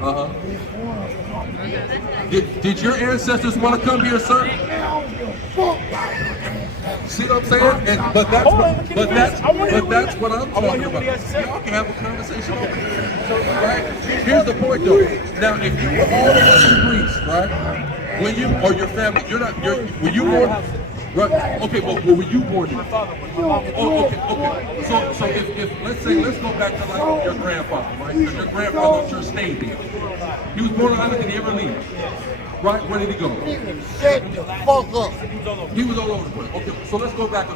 Uh-huh. Did your ancestors want to come here, sir? See what I'm saying? And, but that's what I'm talking about. Y'all can have a conversation over here. Right? Here's the point though. Now if you were all the way in Greece, right? When you or your family, were you born? Right. Okay, well were you born here? Oh, okay. So if let's go back to like your grandfather, right? Because your grandfather just stayed there. He was born on the island, did he ever leave? Right? Where did he go? Shut the fuck up. He was all over the place. Okay, so let's go back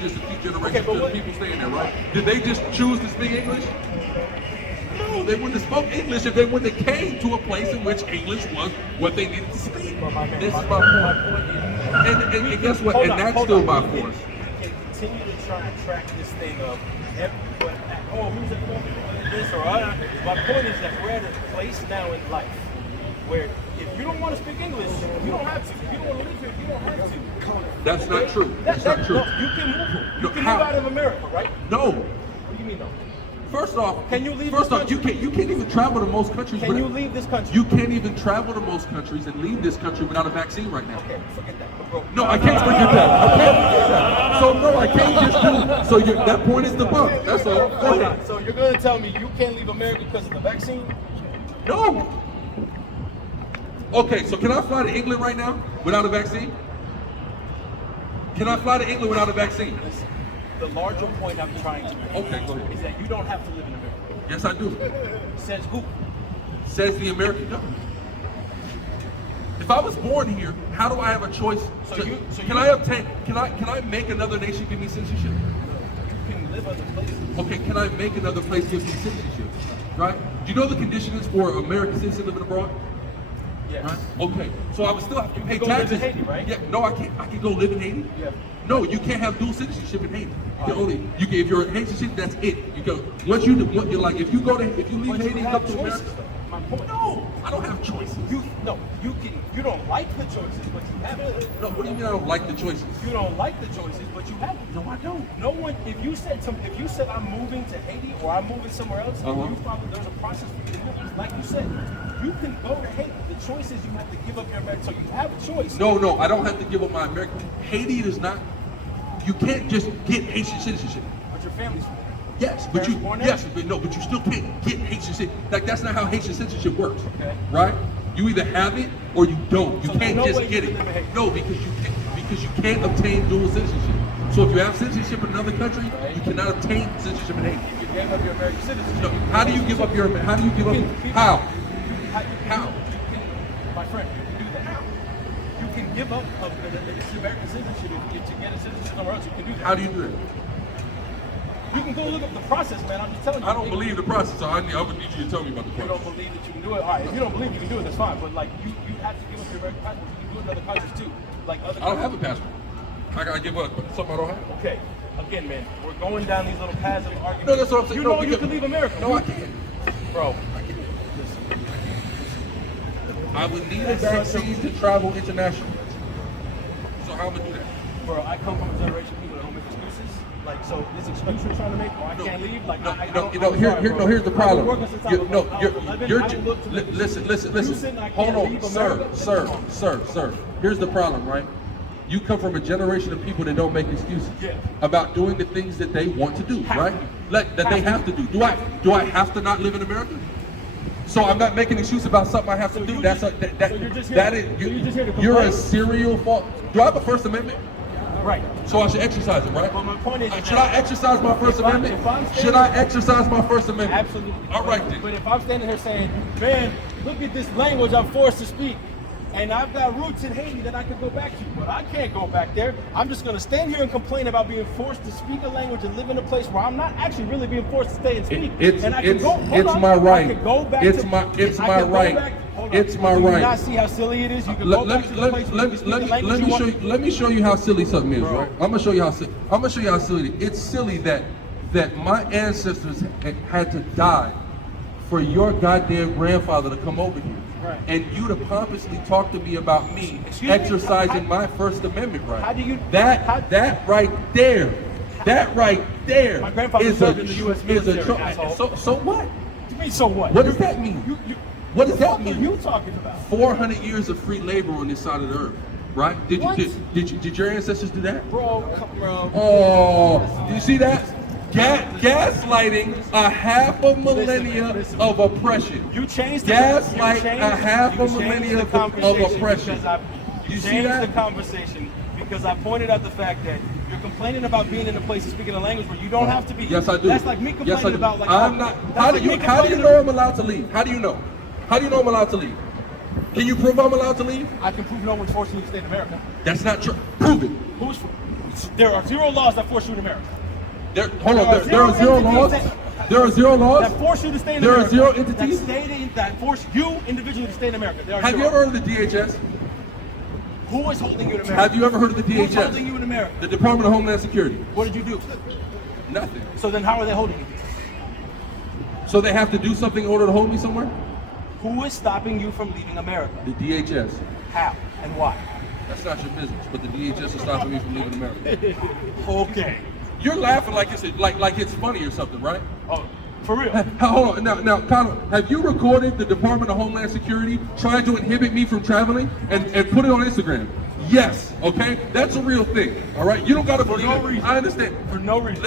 just a few generations to the people staying there, right? Did they just choose to speak English? No, they wouldn't have spoke English if they wouldn't have came to a place in which English was what they needed to speak. This is my point. And guess what? And that's still by force. Continue to try and track this thing of who's at this or other. My point is that we're at a place now in life where if you don't want to speak English, you don't have to. If you don't want to live here, you don't have to. That's not true. That's not true. No, you can move. You can move out of America, right? No. What do you mean no? First off, can you leave? First off, you can't even travel to most countries. Can you leave this country? You can't even travel to most countries and leave this country without a vaccine right now. Okay, forget that. Bro. No, I can't forget that. I can't forget that. So no, I can't just do. So that point is debunked. That's all. Go ahead. So you're gonna tell me you can't leave America because of the vaccine? No. Okay, so can I fly to England right now without a vaccine? Can I fly to England without a vaccine? The larger point I'm trying to make go ahead. is that you don't have to live in America. Yes, I do. Says who? Says the American government. If I was born here, how do I have a choice? Can I make another nation give me citizenship? You can live other places. Okay, can I make another place give me citizenship? Right? Do you know the conditions for American citizens living abroad? Yes. Right? Okay, so I would still have to pay go taxes. live in Haiti, right? Yeah, no, I can't. I can go live in Haiti. Yeah. No, you can't have dual citizenship in Haiti. If you're a Haitian citizen, that's it. You go once you're like if you leave Haiti and come to America. My point. No, I don't have choices. You don't like the choices, but you have it. No, what do you mean I don't like the choices? You don't like the choices, but you have it. No, I don't. No one. If you said I'm moving to Haiti or I'm moving somewhere else, you probably there's a process for you to move. Like you said, you can go to Haiti. The choice is you have to give up your American. So you have a choice. No, I don't have to give up my American. Haiti is not. You can't just get Haitian citizenship. But your family's. Yes, but you still can't get Haitian citizenship. Like that's not how Haitian citizenship works. Okay. Right? You either have it or you don't. You can't no just way get you it. live in Haiti. No, because you can't obtain dual citizenship. So if you have citizenship in another country, you cannot obtain citizenship in Haiti. You gave up your American citizenship. No. How do you give up your? How do you give up? How? How? My friend, you can do that. You can give up American citizenship to get a citizenship somewhere else. You can do that. How do you do that? You can go look up the process, man. I'm just telling you. I don't believe the process, so I would need you to tell me about the You process. don't believe that you can do it. All right, if you don't believe you can do it, that's fine. But like, you have to give up your American passport. You can do it in other countries too. Like other. I don't have a passport. I gotta give up something I don't have. Okay. Again, man, we're going down these little paths of argument. No, that's what I'm saying. You know you can leave America. No, I can't. Bro. I would need a vaccine to travel internationally. So how am I do that? Bro, I come from a generation of people that don't make excuses. Like, so this excuse you're trying to make, I can't leave. Like, here's the problem. Listen. Hold on, sir. Here's the problem, right? You come from a generation of people that don't make excuses about doing the things that they want to do, right? That they have to do. Do I have to not live in America? So I'm not making an excuse about something I have to do. You're a serial fault. Do I have a First Amendment? Right. So I should exercise it, right? Well, my point is, should I exercise my First Amendment? Should I exercise my First Amendment? Absolutely. All right then. But if I'm standing here saying, man, look at this language I'm forced to speak, and I've got roots in Haiti that I could go back to, but I can't go back there. I'm just going to stand here and complain about being forced to speak a language and live in a place where I'm not actually really being forced to stay and speak. It's my right. It's my right. It's my right. Do you right. not see how silly it is? You can go back to the place where you speak the language you want. Let me show you how silly something is, right? I'm gonna show you how silly it is. It's silly that my ancestors had to die for your goddamn grandfather to come over here. Right. And you to pompously talk to me about me exercising my First Amendment right. How do you? That right there My grandfather served in the U.S. military. So what? You mean so what? What does that mean? What does that mean? What are you talking about? 400 years of free labor on this side of the earth, right? Did your ancestors do that? Bro, bro. Oh, do you see that? Gaslighting a half a millennia of oppression. You changed gaslight a half a millennia of oppression. You changed the conversation because I pointed out the fact that you're complaining about being in a place and speaking a language where you don't have to be. Yes, I do. That's like me complaining about like I'm not. How do you know I'm allowed to leave? How do you know? How do you know I'm allowed to leave? Can you prove I'm allowed to leave? I can prove no one's forcing you to stay in America. That's not true. Prove it. There are 0 laws that force you in America. There are 0 laws. There are 0 laws that force you to stay in America. America. There are 0 entities that force you individually to stay in America. There are Have 0. you ever heard of the DHS? Who is holding you in America? Have you ever heard of the DHS? Who's holding you in America? The Department of Homeland Security. What did you do? Nothing. So then how are they holding you? So they have to do something in order to hold me somewhere? Who is stopping you from leaving America? The DHS. How and why? That's not your business, but the DHS is stopping me from leaving America. Okay. You're laughing like it's funny or something, right? Oh, for real? Hold on. Now, Connor, have you recorded the Department of Homeland Security trying to inhibit me from traveling and put it on Instagram? Yes. Okay. That's a real thing. All right. You don't got to believe no it. reason. I understand. For no reason.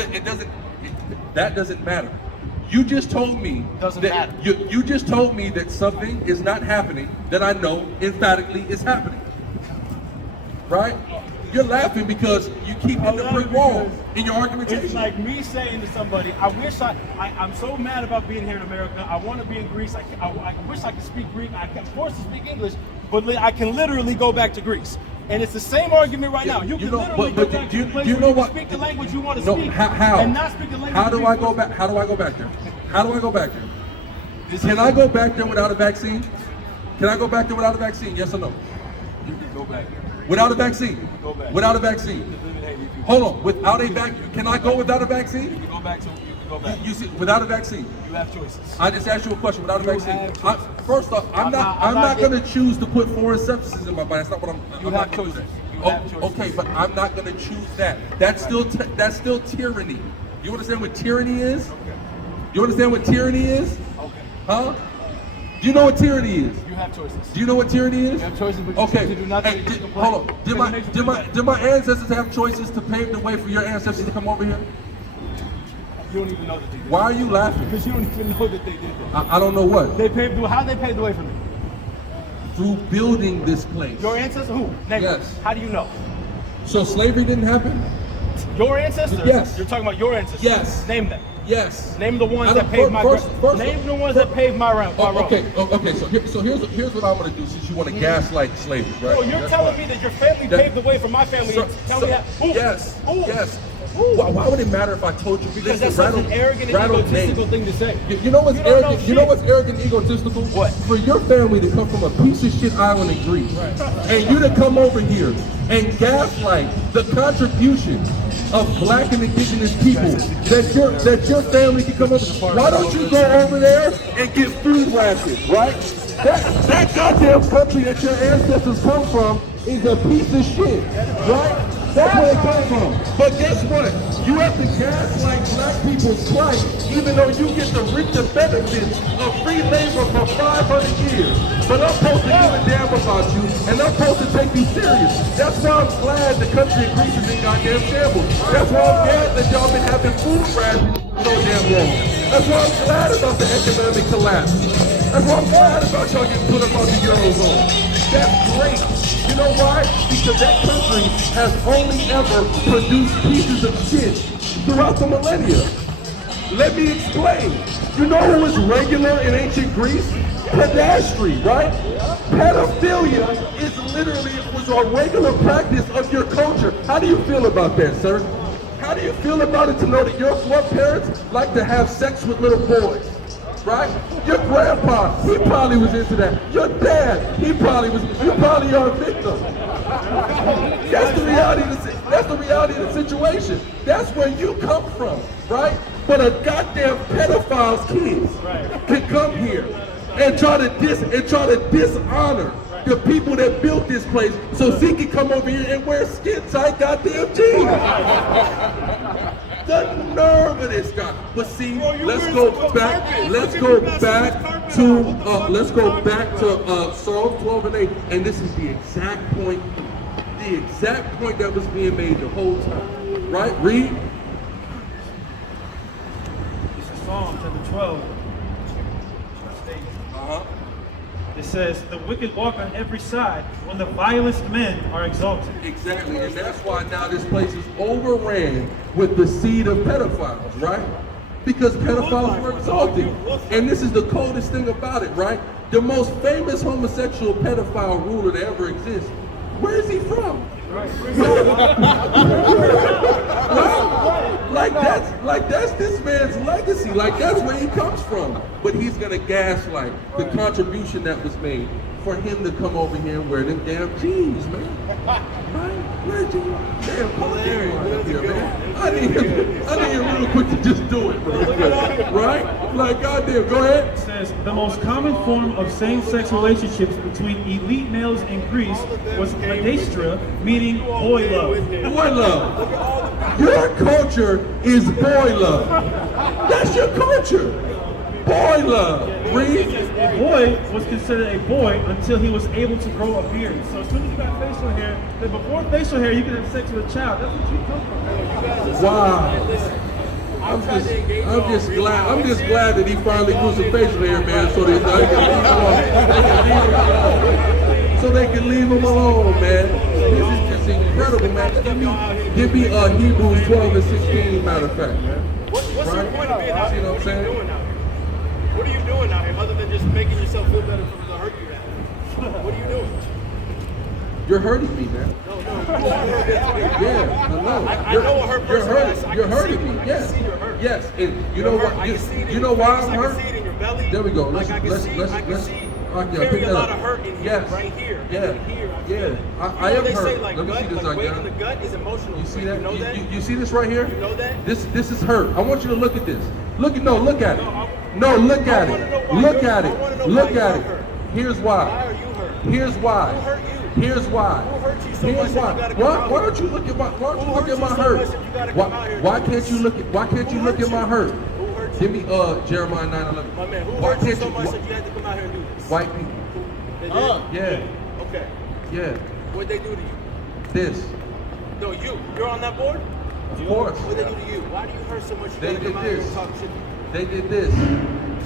That doesn't matter. You just told me matter. You just told me that something is not happening that I know emphatically is happening. Right? You're laughing because you keep hitting the brick wall in your argumentation. It's like me saying to somebody, I'm so mad about being here in America. I want to be in Greece. I wish I could speak Greek. I'm forced to speak English, but I can literally go back to Greece. And it's the same argument right now. You can literally go back to the place where you can speak the language you want to speak. How? And not speak the language How do I go back? How do I go back there? How do I go back there? Can I go back there without a vaccine? Can I go back there without a vaccine? Yes or no? You can go back there. Without a vaccine? Go back. Without a vaccine? Hold on. Without a vaccine? Can I go without a vaccine? You can go back. You can go back. You see, without a vaccine? You have choices. I just asked you a question. Without a vaccine? First off, I'm I'm not going to choose to put foreign substances in my body. That's not what I'm. You have choices. Okay, but I'm not going to choose that. That's still tyranny. You understand what tyranny is? Okay. You understand what tyranny is? Okay. Huh? Do you know what tyranny is? You have choices. Do you know what tyranny is? You have choices, but okay. You do nothing. Hey, hold on. Did my ancestors have choices to pave the way for your ancestors to come over here? You don't even know that they did. Why are you laughing? Because you don't even know that they did that. I don't know what. How they paved the way for me? Through building this place. Your ancestors? Who? Name them. How do you know? So slavery didn't happen? Your ancestors? Yes. You're talking about your ancestors? Yes. Name them. Yes. Name the ones that paved my road. Name the ones that paved my road. Okay. So here's what I'm going to do since you want to gaslight slavery, right? Oh, you're telling me that your family paved the way for my family. Tell me that. Yes. Yes. Why would it matter if I told you? Because that's such an arrogant and egotistical thing to say. You know what's arrogant? You know what's arrogant and egotistical? What? For your family to come from a piece of shit island in Greece, and you to come over here and gaslight the contribution of black and indigenous people that your family can come over. Why don't you go over there and get food rations, right? That goddamn country that your ancestors come from is a piece of shit, right? That's where it comes from. But guess what? You have to gaslight black people's plight, even though you get to reap the benefits of free labor for 500 years. But I'm supposed to give a damn about you, and I'm supposed to take you serious. That's why I'm glad the country of Greece is in goddamn shambles. That's why I'm glad that y'all been having food rations so damn long. That's why I'm glad about the economic collapse. That's why I'm glad about y'all getting put up on the Eurozone. That's great. You know why? Because that country has only ever produced pieces of shit throughout the millennia. Let me explain. You know who was regular in ancient Greece? Pedastry, right? Pedophilia was a regular practice of your culture. How do you feel about that, sir? How do you feel about it to know that your parents like to have sex with little boys? Right? Your grandpa, he probably was into that. Your dad, you probably are a victim. That's the reality of the situation. That's where you come from, right? But a goddamn pedophile's kids can come here and try to dishonor the people that built this place so he can come over here and wear skin tight goddamn jeans. The nerve of this guy. But see, let's go back. Let's go back to Psalm 12 and 8, and this is the exact point. The exact point that was being made the whole time. Right? Read. This is Psalm chapter 12. It says, the wicked walk on every side when the vilest men are exalted. Exactly, and that's why now this place is overran with the seed of pedophiles, right? Because pedophiles were exalted. And this is the coldest thing about it, right? The most famous homosexual pedophile ruler to ever exist. Where is he from? Right? Like that's this man's legacy. Like that's where he comes from. But he's gonna gaslight the contribution that was made for him to come over here and wear them damn jeans, man. Right? Wear jeans. Damn, hilarious here, man. I need him real quick to just do it, bro. Right? Like goddamn, go ahead. It says the most common form of same-sex relationships between elite males in Greece was pedastra, meaning boy love. Boy love. Your culture is boy love. That's your culture. Boy love. Read. A boy was considered a boy until he was able to grow a beard. So as soon as you got facial hair, then before facial hair, you can have sex with a child. That's what you come from. Wow. I'm just glad that he finally grew some facial hair, man, so that they can leave him alone, man. This is just incredible, man. Give me Hebrews 12 and 16, matter of fact, man. What's your point of being out here? What are you doing out here? What are you doing out here other than just making yourself feel better from the hurt you had? What are you doing? You're hurting me, man. No, you are hurting me. Yeah, I know. I know a hurt person. You're hurting me. Yes. Yes. And you know what? You know why I'm hurt? I can see it in your belly. There we go. I can see carry a lot of hurt in here, right here. Yeah. Here. I am they hurt. say like Let me gut, see this like right weight now. in the gut is emotional. You see You that? know that? You see this right here? You know that? This is hurt. I want you to look at this. Look at it. No, look at it. Look at it. Look at it. Here's why. Why are you hurt? Here's why. Who hurt you? Here's why. Who hurt you so Here's much that why. you gotta come out Why here? don't you look at my so hurt? much that you gotta come out here Why and do can't this? you look at my hurt? Who hurt you? Give me Jeremiah 9:11. My man, who Why hurt you can't so you? much that you had to come out here and do this? White people. They did? Yeah. Okay. Yeah. What'd they do to you? This. No, you're on that board? Of course. What'd they do to you? Why do you hurt so much you They gotta did come out here this. and talk shit? They did this.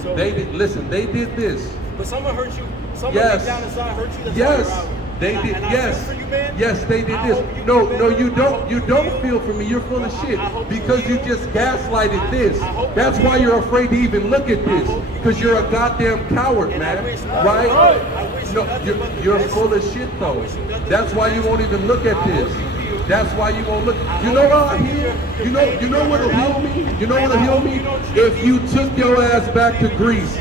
So, They did this. But someone hurt you. Someone Yes. deep down inside hurt you. That's Yes. why you're out here. They And did. and I Yes. feel for you, man. Yes, they did I this. hope you No, do no, better. you I don't. hope You you don't heal. feel for me. You're full of shit I hope you because you heal. just gaslighted this. I hope That's you why heal. you're afraid to even look at this hope you because you're a heal. goddamn coward, And I man. wish nothing- Right? I wish No, nothing but the you're best. full of shit I though. wish you nothing That's but why the you best. won't even look at I this. hope you heal. That's why you won't look. I You know hope what'll you heal? heal. You know what'll heal me? You know And what'll I heal hope me? you don't treat If you took your ass back to Greece.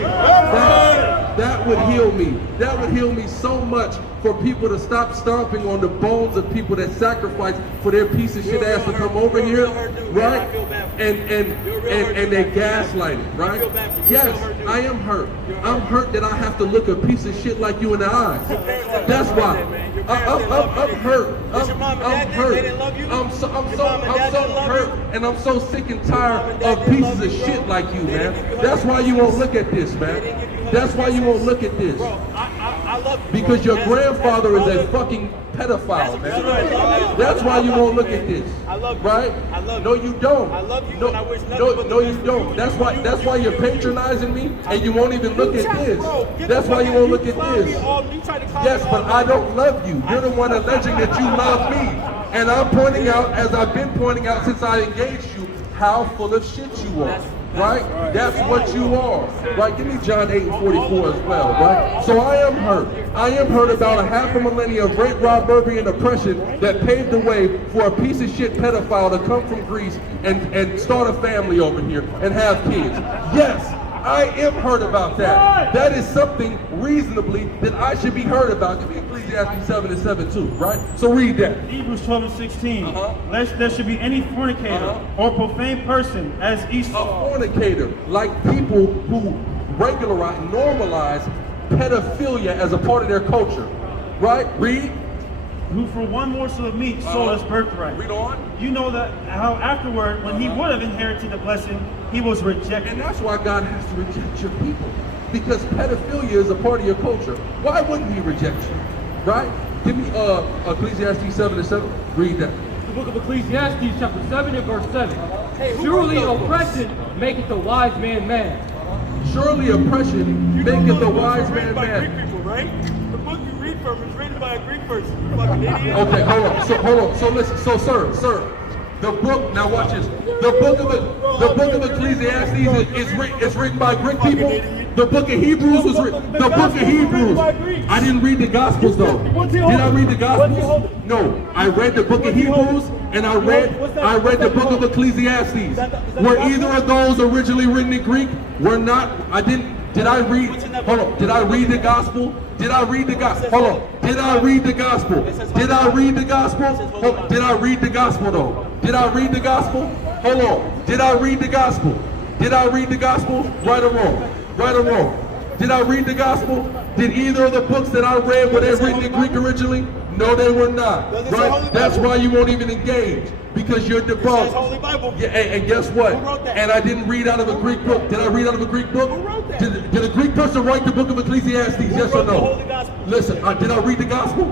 That would heal me. That would heal me so much for people to stop stomping on the bones of people that sacrifice for their piece of shit You're a ass to real come hurt- over you're a here, real hurt dude, man. right? I feel bad for you. You're a real hurt And dude. they I feel bad for gaslight you. it, right? I feel bad for you. You're a Yes, real hurt dude. I am hurt. You're a I'm hurt hurt that I have to look a piece of shit like you in the eye. parents didn't That's love you, why. man. Your parents didn't love you, I'm did you? hurt. Did your mom and I'm dad did? hurt. They didn't love you? I'm so Your mom and dad didn't love hurt, you? and I'm so sick and Your tired mom and dad of didn't pieces love of you, shit bro? like you, They man. didn't give you That's why you won't look at this, They man. didn't give you That's why you won't look at this. Bro, I love you. Because bro. your As grandfather is a brother- fucking as a pedophile, brother, I man. love you. That's why you I love won't look man. at this. I love you. Right? I love No, you. you don't. I love you, No, and I wish nothing no, but the no, best you for don't. you. That's why you're patronizing me, and you won't even look at this. Bro, get That's the why fuck you out. won't look at clown me this. you tried to clown Yes, me but all I night. don't love you. You're the one alleging that you love me. And I'm pointing out, as I've been pointing out since I engaged you, how full of shit you are. Right? That's what you are. Right? Give me John 8 and 44 as well, right? So I am hurt. I am hurt about a half a millennia of rape, robbery, and oppression that paved the way for a piece of shit pedophile to come from Greece and start a family over here and have kids. Yes, I am hurt about that. That is something reasonably that I should be hurt about. Give me Ecclesiastes 7 and 7 too, right? So read that. Hebrews 12 and 16. Uh-huh. Lest there should be any fornicator or profane person as A Esau. fornicator, like people who normalize pedophilia as a part of their culture, right? Read. who for one morsel of meat sold us birthright. Read on. You know that how afterward, when he would have inherited the blessing, he was rejected. And that's why God has to reject your people. Because pedophilia is a part of your culture. Why wouldn't he reject you? Right? Give me Ecclesiastes 7:7. Read that. The book of Ecclesiastes, chapter 7 and verse 7. Hey, who Surely wrote those oppression maketh the wise man mad. Surely oppression You know maketh those the books wise were written man by mad. Greek people, right? The book you read from is written by a Greek person. You fucking idiot. Okay, hold on. So listen. So sir, the book. Now watch this. The book of Ecclesiastes is written by Greek people. The book of Hebrews was written. The book of Hebrews. I didn't read the Gospels though. Did I read the Gospels? No. I read the book of Hebrews and I read the book of Ecclesiastes. Were either of those originally written in Greek? Were not. I didn't. Did I read? Hold on. Did I read the Gospel? Did I read the Gospel? Hold on. Did I read the Gospel? Did I read the Gospel? Hold on. Did I read the Gospel though? Did I read the Gospel? Hold on. Did I read the Gospel? Did I read the Gospel? Right or wrong? Right or wrong? Did I read the Gospel? Did either of the books that I read, were they written in Greek originally? No, they were not. Right? That's why you won't even engage, because you're debunked. Holy Bible. Yeah, and guess what? Who wrote that? And I didn't read out of a Greek book. Did I read out of a Greek book? Who wrote that? Did a Greek person write the book of Ecclesiastes? Yes or wrote the no? Holy Gospel? Listen, did I read the Gospel?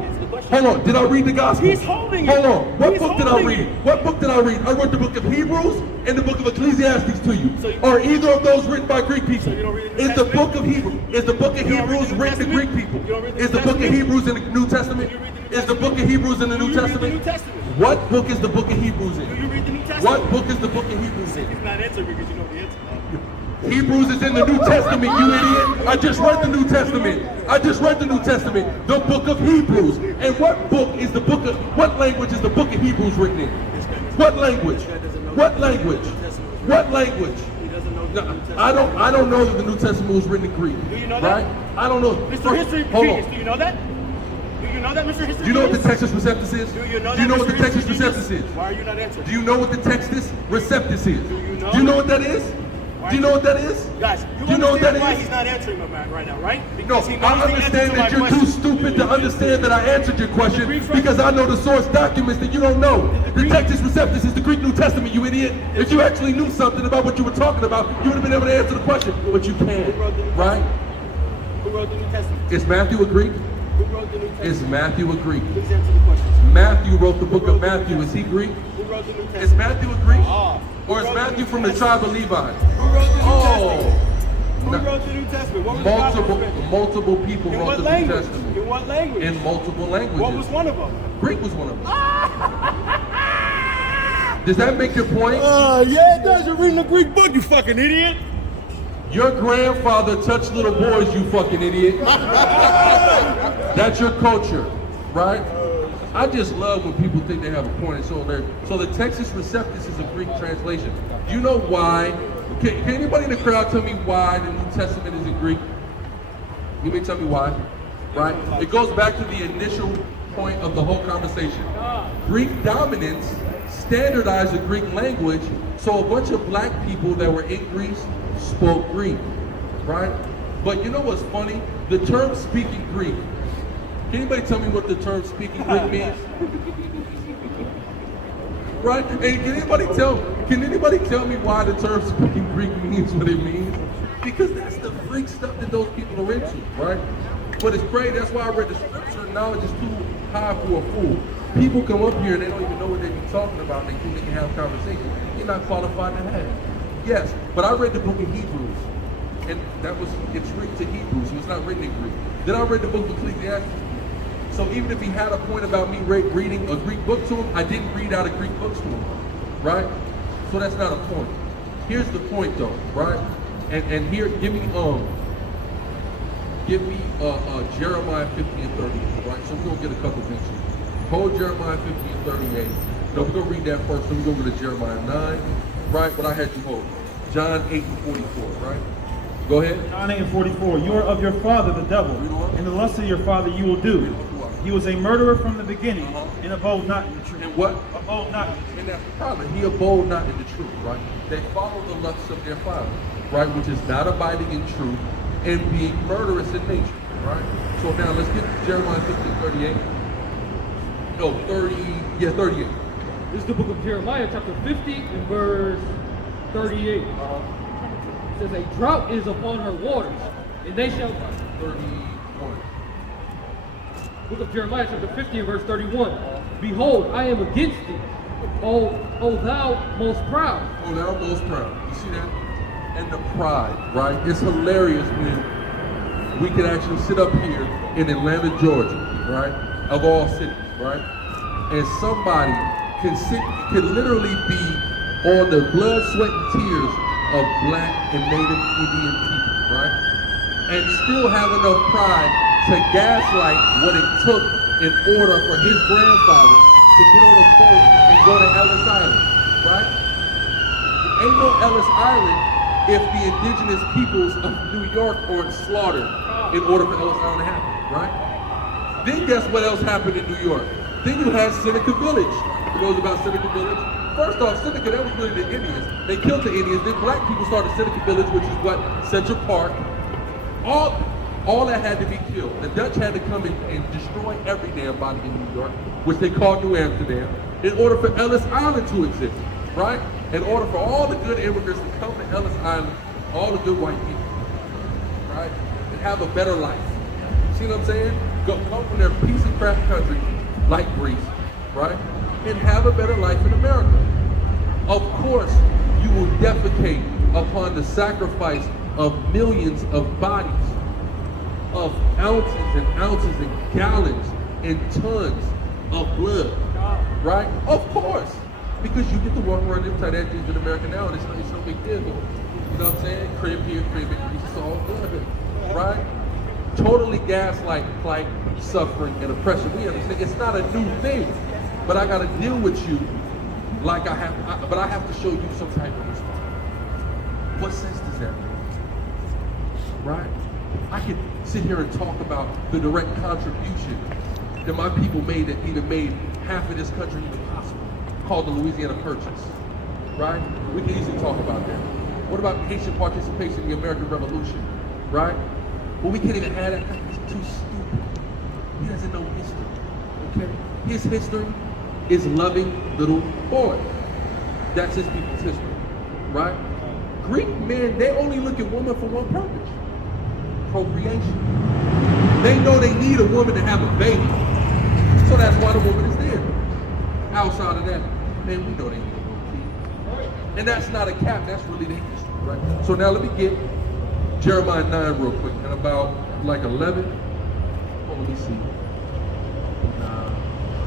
Hold on, did I read the Gospel? He's holding it. Hold on, what He's book did I holding read? it. What book did I read? I read the book of Hebrews and the book of Ecclesiastes to you. So you- Are either of those written by Greek people? So you don't read the New Is the Testament? book of Hebrews? Is the book of You don't read Hebrews the New written to Testament? Greek people? You don't read the Is New the book of Testament? Hebrews in the New Testament? Do you read the New Is the book of Hebrews in the Do New you read the Testament? New Testament? What book is the book of Hebrews Do in? you read the New Testament? What book is the book of Hebrews in? He's not answering because you know the answer. Hebrews is in the New Testament, you idiot. I just read the New Testament. I just read the New Testament, the book of Hebrews. And what language is the book of Hebrews written in? What language? What language? What language? He doesn't know the No, New Testament. I don't know that the New Testament was written in Greek. Do you know that? Right? I don't know. Mr. History Hold Genius, do on. you know that? Do you know that, Mr. History Do you know what the Genius? Textus Receptus is? Do you know Do you that, know what the Mr. Textus History Genius? Receptus is? Why are you not answering? Do you know what the Textus Receptus is? you know Do you know that? what that is? Do you know what that is? Guys, you Do you know what understand that why is? he's not answering right now, right? No, Because he knows I the answer understand to that my you're too question. stupid to understand that I answered your question Greeks write- because I know the source documents that you don't know. The Textus Receptus is the Greek New Testament, you idiot. If you actually knew something about what you were talking about, you would have been able to answer the question, but you can't, right? Who wrote the New Testament? Is Matthew a Greek? Who wrote the New Testament? Is Matthew a Greek? Please answer the question. Matthew wrote the book of Matthew. Is he Greek? Who wrote the New Testament? Is Matthew a Greek? Ah. Or is Matthew from the tribe of Levi? Who wrote the New Oh, Testament? Who no. wrote the New Testament? What was the Gospel written? multiple people In wrote what the New language? Testament. In what language? In multiple languages. What was one of them? Greek was one of them. Does that make your point? Yeah, it does. You're reading a Greek book, you fucking idiot. Your grandfather touched little boys, you fucking idiot. That's your culture, right? I just love when people think they have a point. So the Textus Receptus is a Greek translation. Do you know why? Can anybody in the crowd tell me why the New Testament is in Greek? You may tell me why, right? It goes back to the initial point of the whole conversation. Greek dominance standardized the Greek language, so a bunch of black people that were in Greece spoke Greek, right? But you know what's funny? The term speaking Greek, can anybody tell me what the term speaking Greek means? Right? And can anybody tell me why the term speaking Greek means what it means? Because that's the freak stuff that those people are into, right? But it's great, that's why I read the scripture. Knowledge is too high for a fool. People come up here and they don't even know what they be talking about, and they think they can have conversation. You're not qualified to have. Yes, but I read the book of Hebrews, and it's written to Hebrews, so it's not written in Greek. Then I read the book of Ecclesiastes. So even if he had a point about me reading a Greek book to him, I didn't read out of Greek books to him, right? So that's not a point. Here's the point though, right? And here, give me Jeremiah 50 and 38, right? So we're gonna get a couple things here. Hold Jeremiah 50 and 38. No, we're gonna read that first, then we're gonna go to Jeremiah 9, right? But I had you hold. John 8 and 44, right? Go ahead. John 8 and 44. You are of your father, the devil, and the lust of your father you will do. He was a murderer from the beginning, and abode not in the truth. And what? Abode not. And that's the problem. He abode not in the truth, right? They follow the lusts of their father, right? Which is not abiding in truth and being murderous in nature, right? So now let's get to Jeremiah 50 and 38. No, 30, yeah, 38. This is the book of Jeremiah, chapter 50 and verse 38. It says, a drought is upon her waters, and they shall... 31. Book of Jeremiah, chapter 50 and verse 31. Behold, I am against thee, O thou most proud. Oh, thou most proud. You see that? And the pride, right? It's hilarious when we can actually sit up here in Atlanta, Georgia, right? Of all cities, right? And somebody can literally be on the blood, sweat, and tears of Black and Native Indian people, right? And still have enough pride to gaslight what it took in order for his grandfather to get on a boat and go to Ellis Island, right? Ain't no Ellis Island if the indigenous peoples of New York aren't slaughtered in order for Ellis Island to happen, right? Then guess what else happened in New York? Then you had Seneca Village. Who knows about Seneca Village? First off, Seneca, that was really the Indians. They killed the Indians. Then black people started Seneca Village, which is what? Central Park. All that had to be killed. The Dutch had to come in and destroy every damn body in New York, which they called New Amsterdam, in order for Ellis Island to exist, right? In order for all the good immigrants to come to Ellis Island, all the good white people, right? And have a better life. See what I'm saying? Come from their piece of crap country, like Greece, right? And have a better life in America. Of course, you will defecate upon the sacrifice of millions of bodies, of ounces and ounces and gallons and tons of blood, right? Of course, because you get to walk around them tight jeans in America now, and it's no big deal. You know what I'm saying? Crib here, crib in Greece, it's all good, right? Totally gaslight, like suffering and oppression. We understand it's not a new thing, but I got to deal with you like I have to show you some type of response. What sense does that make? Right? I could sit here and talk about the direct contribution that my people made that even made half of this country even possible, called the Louisiana Purchase, right? We can easily talk about that. What about Haitian participation in the American Revolution, right? Well, we can't even have that because he's too stupid. He doesn't know history, okay? His history is loving little boys. That's his people's history, right? Greek men, they only look at women for one purpose: procreation. They know they need a woman to have a baby. So that's why the woman is there. Outside of that, man, we know they need a woman. And that's not a cap, that's really the history, right? So now let me get Jeremiah 9 real quick, and about like 11. Oh, let me see.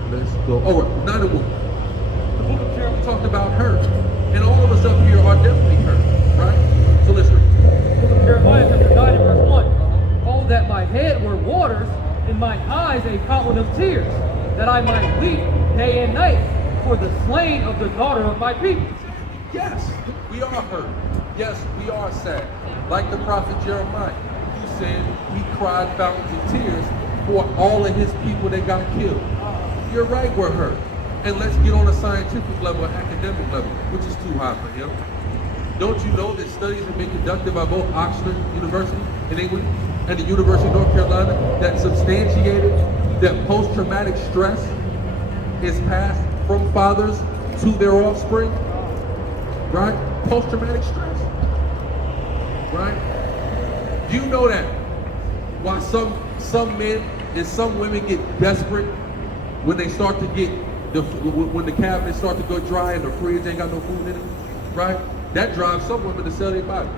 Let's go. Oh, 9 and 1. The book of Jeremiah talked about her. And all of us up here are definitely her, right? So let's read. The book of Jeremiah, chapter 9 and verse 1. Oh, that my head were waters, and my eyes a fountain of tears, that I might weep day and night for the slain of the daughter of my people. Yes, we are hurt. Yes, we are sad. Like the prophet Jeremiah, he said he cried fountains of tears for all of his people that got killed. You're right, we're hurt. And let's get on a scientific level, an academic level, which is too high for him. Don't you know that studies have been conducted by both Oxford University in England and the University of North Carolina that substantiated that post-traumatic stress is passed from fathers to their offspring, right? Post-traumatic stress, right? Do you know that why some men and some women get desperate when they start to get when the cabinets start to go dry and the fridge ain't got no food in it, right? That drives some women to sell their body.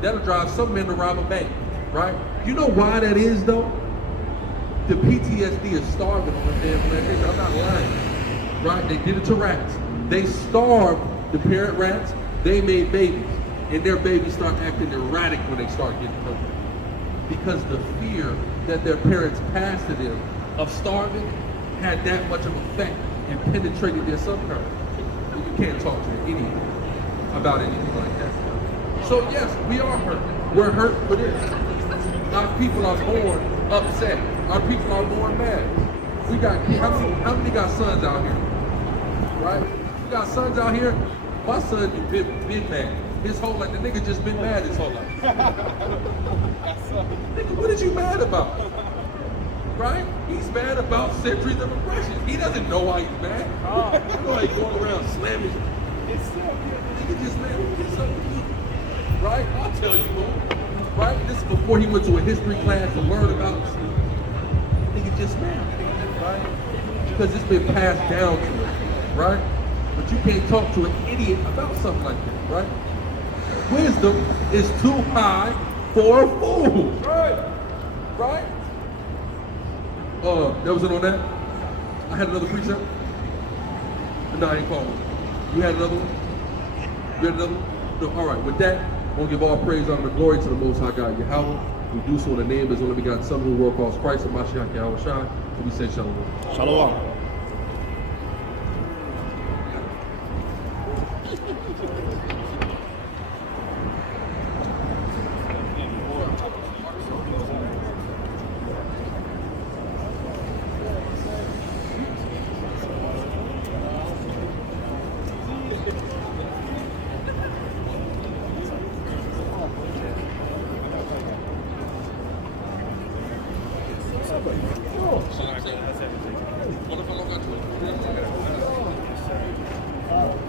That'll drive some men to rob a bank, right? You know why that is though? The PTSD is starving on the damn plantation. I'm not lying, right? They did it to rats. They starved the parent rats. They made babies, and their babies start acting erratic when they start getting hurt. Because the fear that their parents passed to them of starving had that much of effect and penetrated their subconscious. You can't talk to an idiot about anything like that. So yes, we are hurt. We're hurt for this. Our people are born upset. Our people are born mad. We got how many got sons out here? Right? You got sons out here. My son been mad. His whole life, the nigga just been mad his whole life. Nigga, what is you mad about? right? He's mad about centuries of oppression. He doesn't know why he's mad. I know he's going around slamming. Nigga just mad. Get something to do. Right? I'll tell you what. Right? This is before he went to a history class to learn about slavery. Nigga just mad. Right? Because it's been passed down to him. Right? But you can't talk to an idiot about something like that. Right? Wisdom is too high for a fool. Right? Right? That was it on that? I had another precept? No, I ain't calling. You had another one? You had another one? No, all right, with that, I want to give all praise, honor, and glory to the Most High God, Yahweh. We do so in the name of His only begotten Son, who world calls Christ, and Mashiach Yahweh Shai. And we say shalom. Shalom.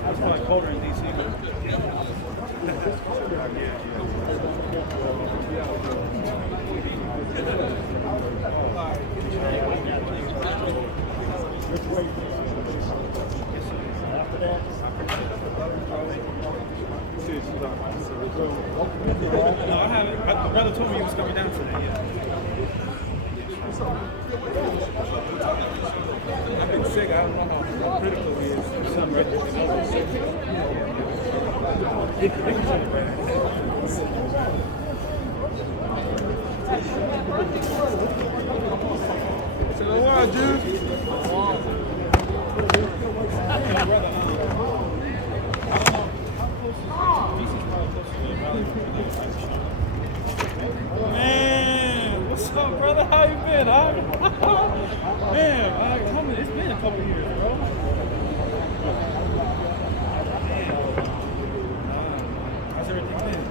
It's probably colder in DC. No, I haven't. My brother told me he was coming down today. Yeah. I've been sick. I don't know how critical he is. Say the word, dude. Man, what's up, brother? How you been, huh? Man, it's been a couple years, bro. How's everything been?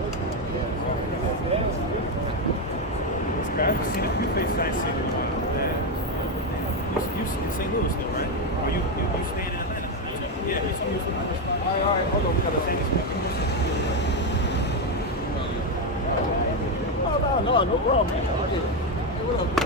It's great. I've seen a few faces I ain't seen in a while. Yeah. You in St. Louis though, right? Or you staying in Atlanta? Yeah, you staying in Atlanta. All right, hold on. We gotta say this. No problem, man. Hey, what up?